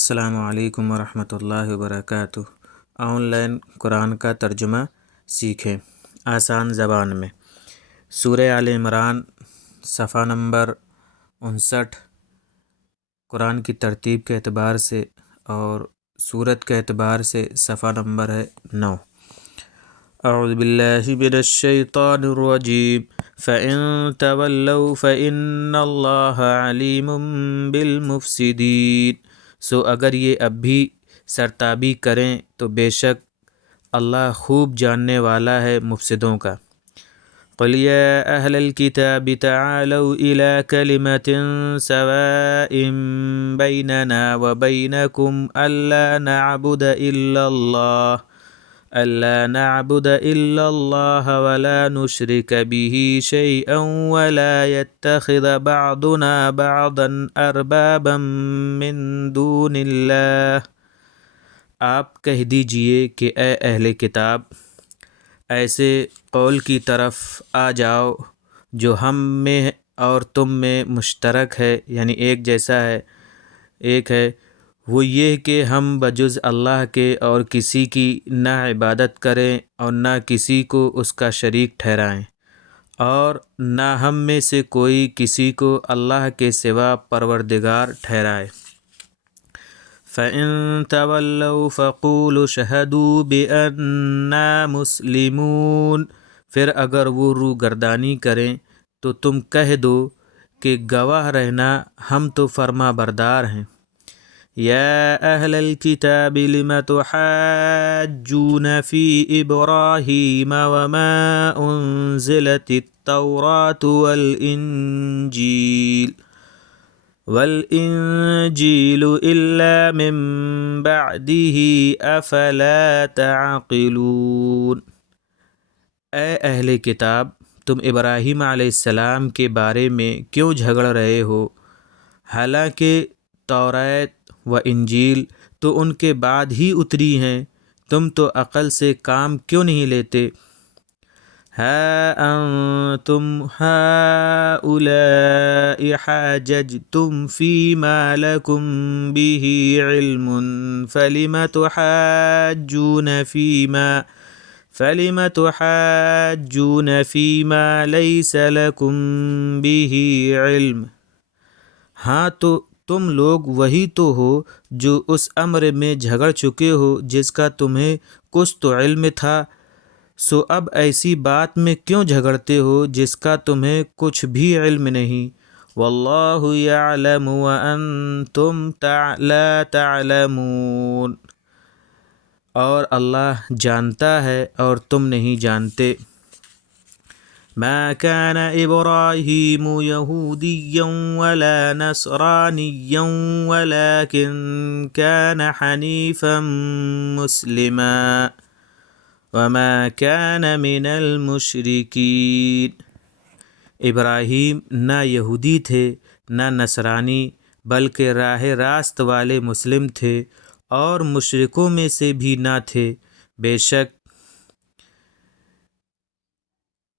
السلام علیکم ورحمۃ اللہ وبرکاتہ۔ آن لائن قرآن کا ترجمہ سیکھیں آسان زبان میں۔ سورہ آل عمران صفحہ نمبر 59 قرآن کی ترتیب کے اعتبار سے اور سورت کے اعتبار سے صفحہ نمبر ہے 9۔ اعوذ باللہ من الشیطان الرجیم فَإِن تَوَلَّوْا فَإِنَّ اللَّهَ عَلِيمٌ بِالْمُفْسِدِينَ۔ سو اگر یہ اب بھی سرتابی کریں تو بے شک اللہ خوب جاننے والا ہے مفسدوں کا۔ قُلْ يَا أَهْلَ الْكِتَابِ تَعَالَوْا إِلَىٰ كَلِمَةٍ سَوَاءٍ بَيْنَنَا وَبَيْنَكُمْ أَلَّا نَعْبُدَ إِلَّا اللَّهَ وَلَا نُشْرِكَ بِهِ شَيْئًا وَلَا يَتَّخِذَ بَعْضُنَا بَعْضًا أَرْبَابًا مِّن دُونِ اللَّهِ۔ آپ کہہ دیجئے کہ اے اہل کتاب، ایسے قول کی طرف آ جاؤ جو ہم میں اور تم میں مشترک ہے، یعنی ایک جیسا ہے، ایک ہے، وہ یہ کہ ہم بجز اللہ کے اور کسی کی نہ عبادت کریں اور نہ کسی کو اس کا شریک ٹھہرائیں، اور نہ ہم میں سے کوئی کسی کو اللہ کے سوا پروردگار ٹھہرائے۔ فَإِن تَوَلَّوْا فَقُولُوا اشْهَدُوا بِأَنَّا مُسْلِمُونَ۔ پھر اگر وہ روگردانی کریں تو تم کہہ دو کہ گواہ رہنا ہم تو فرما بردار ہیں۔ یا اہل الکتاب لم تحاجون فی ابراہیم وما انزلت التوراۃ والانجیل الا من بعدہ افلا تعقلون۔ اے اہل کتاب، تم ابراہیم علیہ السلام کے بارے میں کیوں جھگڑ رہے ہو، حالانکہ توریت و انجیل تو ان کے بعد ہی اتری ہیں، تم تو عقل سے کام کیوں نہیں لیتے؟ ہا انتم ہؤلاء حاججتم فیما لکم بہ علم فلم تحاجون فیما لیس لکم بہ علم۔ ہاں تو تم لوگ وہی تو ہو جو اس امر میں جھگڑ چکے ہو جس کا تمہیں کچھ تو علم تھا، سو اب ایسی بات میں کیوں جھگڑتے ہو جس کا تمہیں کچھ بھی علم نہیں۔ واللہ یعلم وانتم لا تعلمون۔ اور اللہ جانتا ہے اور تم نہیں جانتے۔ ما كان إبراهيم يهوديا ولا نصرانيا ولكن كان حنيفا مسلما وما كان من المشركين۔ ابراہیم نہ یہودی تھے نہ نصرانی، بلکہ راہ راست والے مسلم تھے اور مشرکوں میں سے بھی نہ تھے۔ بے شک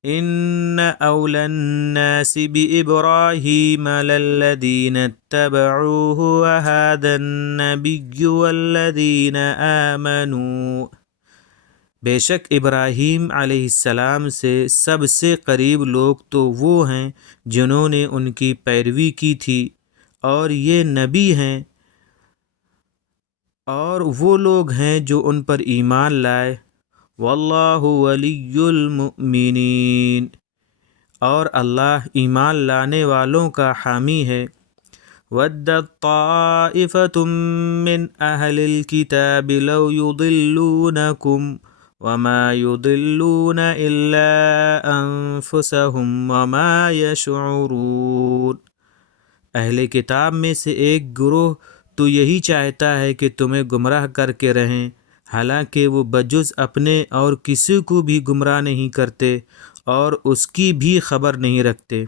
ان اولی الناس بابراہیم للذین اتبعوہ وہذا النبی والذین آمنوا۔ بے شک ابراہیم علیہ السلام سے سب سے قریب لوگ تو وہ ہیں جنہوں نے ان کی پیروی کی تھی، اور یہ نبی ہیں اور وہ لوگ ہیں جو ان پر ایمان لائے۔ واللہ ولی المؤمنین۔ اور اللہ ایمان لانے والوں کا حامی ہے۔ وَدَّتْ طَائِفَةٌ مِّنْ أَهْلِ الْكِتَابِ لَوْ يُضِلُّونَكُمْ وَمَا يُضِلُّونَ إِلَّا أَنفُسَهُمْ وَمَا يَشْعُرُونَ۔ اہل کتاب میں سے ایک گروہ تو یہی چاہتا ہے کہ تمہیں گمراہ کر کے رہیں، حالانکہ وہ بجز اپنے اور کسی کو بھی گمراہ نہیں کرتے اور اس کی بھی خبر نہیں رکھتے۔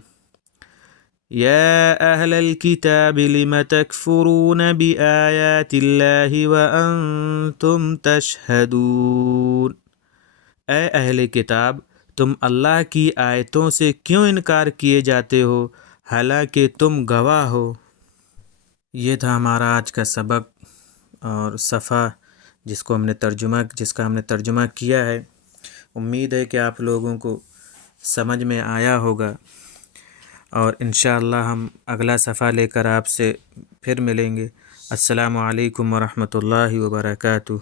یا اہل الکتاب لم تکفرون بآیات اللہ وانتم تشہدون۔ اے اہل کتاب، تم اللہ کی آیتوں سے کیوں انکار کیے جاتے ہو حالانکہ تم گواہ ہو۔ یہ تھا ہمارا آج کا سبق۔ اور صفحہ جس کا ہم نے ترجمہ کیا ہے، امید ہے کہ آپ لوگوں کو سمجھ میں آیا ہوگا، اور انشاءاللہ ہم اگلا صفحہ لے کر آپ سے پھر ملیں گے۔ السلام علیکم ورحمۃ اللہ وبرکاتہ۔